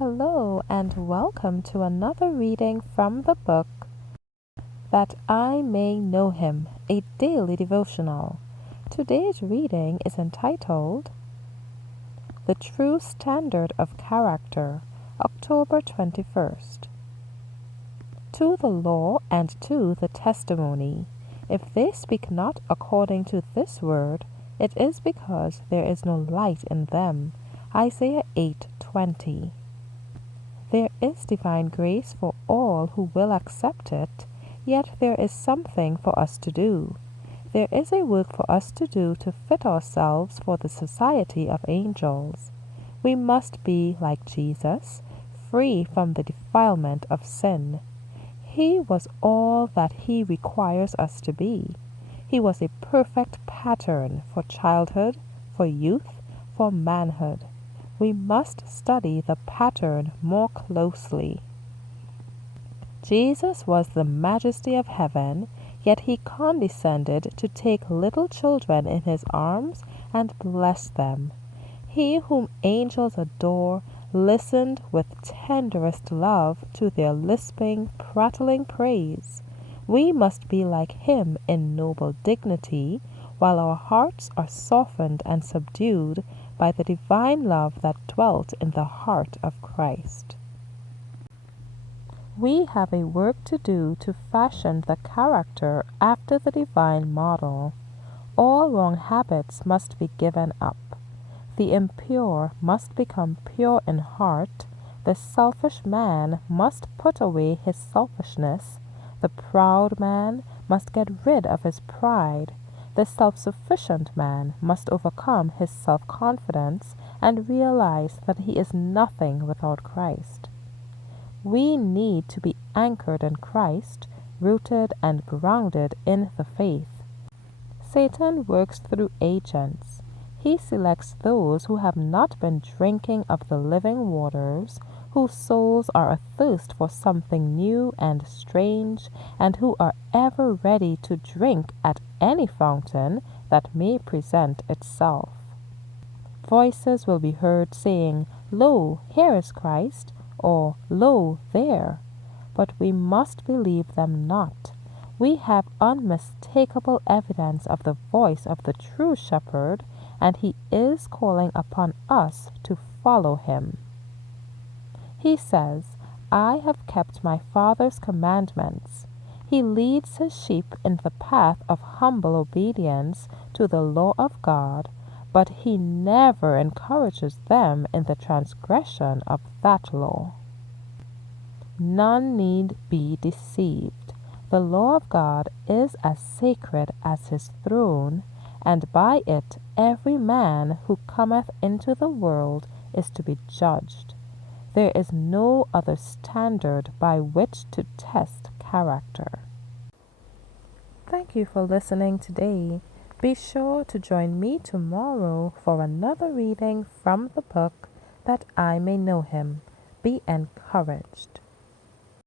Hello and welcome to another reading from the book That I May Know Him, a daily devotional. Today's reading is entitled The True Standard of Character, October 21st. To the law and to the testimony, if they speak not according to this word, it is because there is no light in them. Isaiah 8:20. There is divine grace for all who will accept it, yet there is something for us to do. There is a work for us to do to fit ourselves for the society of angels. We must be like Jesus, free from the defilement of sin. He was all that He requires us to be. He was a perfect pattern for childhood, for youth, for manhood. We must study the pattern more closely. Jesus was the majesty of heaven, yet He condescended to take little children in His arms and bless them. He whom angels adore listened with tenderest love to their lisping, prattling praise. We must be like Him in noble dignity, while our hearts are softened and subdued by the divine love that dwelt in the heart of Christ. We have a work to do to fashion the character after the divine model. All wrong habits must be given up. The impure must become pure in heart. The selfish man must put away his selfishness. The proud man must get rid of his pride. The self-sufficient man must overcome his self-confidence and realize that he is nothing without Christ. We need to be anchored in Christ, rooted and grounded in the faith. Satan works through agents. He selects those who have not been drinking of the living waters, whose souls are athirst for something new and strange, and who are ever ready to drink at any fountain that may present itself. Voices will be heard saying, "Lo, here is Christ," or "Lo, there." But we must believe them not. We have unmistakable evidence of the voice of the true shepherd, and He is calling upon us to follow Him. He says, "I have kept my Father's commandments." He leads His sheep in the path of humble obedience to the law of God, but He never encourages them in the transgression of that law. None need be deceived. The law of God is as sacred as His throne, and by it every man who cometh into the world is to be judged. There is no other standard by which to test character. Thank you for listening today. Be sure to join me tomorrow for another reading from the book That I May Know Him. Be encouraged.